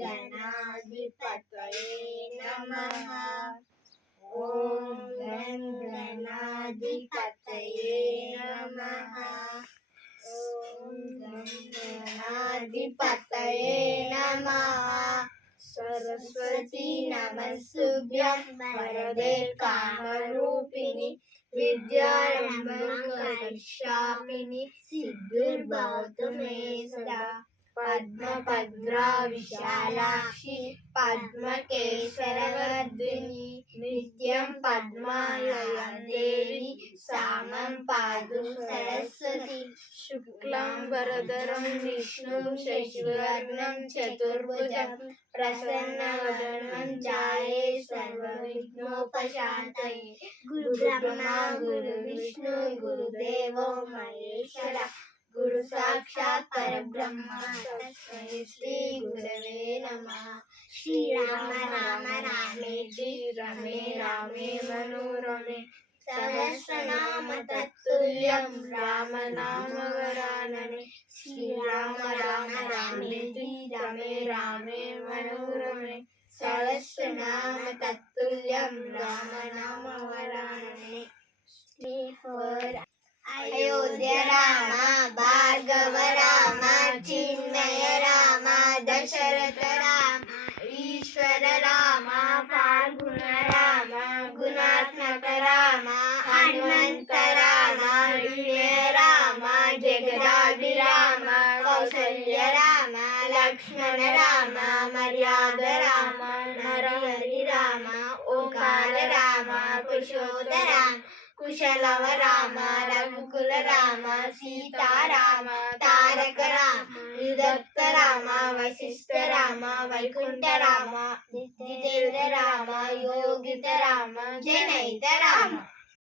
गणाधिपतये नमः ॐ गण गणाधिपतये नमः ॐ गण गणाधिपतये नमः सरस्वती नमस्तुभ्यं वरदे कामरूपिणि विद्यारम्भकरिष्यामिनि सिद्धिर्भवतु मे सदा విశాలాక్షి పద్మకేశరవర్ధిని నిత్యం పద్మాలయందేవి సామం పాదు సరస్వతి శుక్లం వరదరం విష్ణు శశివర్ణం చతుర్భుజం ప్రసన్నవదనం జాయే సర్వ సర్వవిఘ్నోపశాంతయే. గురు బ్రహ్మ గురు విష్ణు గురుదేవో మహేశ్వర. साक्षात् परब्रह्म तस्मै श्री गुरवे नमः। श्रीराम, राम रामेति रमे रामे, मनोरमे, सहस्रनाम तत्तुल्यं, राम, नाम, वरानने। श्रीराम, राम रामेति रमे रामे, मनोरमे, सहस्रनाम तत्तुल्यं, राम, नाम, वरानने। श्री for अयोध्य राम भार्गव राम चिन्मय राम दशरथ राम ईश्वर राम फाल्गुण राम गुणात्मक राम हनुमंत राम विजय राम जगदाभिराम कौसल्य राम लक्ष्मण राम मर्याद राम नरहरि राम ओंकार राम पुरुषोत्तराम कुशलव राम కుశలవ రామ రఘుకుల రామ సీతారామ తారక రామ యుధత్త రామ వశిష్ఠ రామ వైకుంఠ రామ రామ యోగిత రామ జనైత రామ.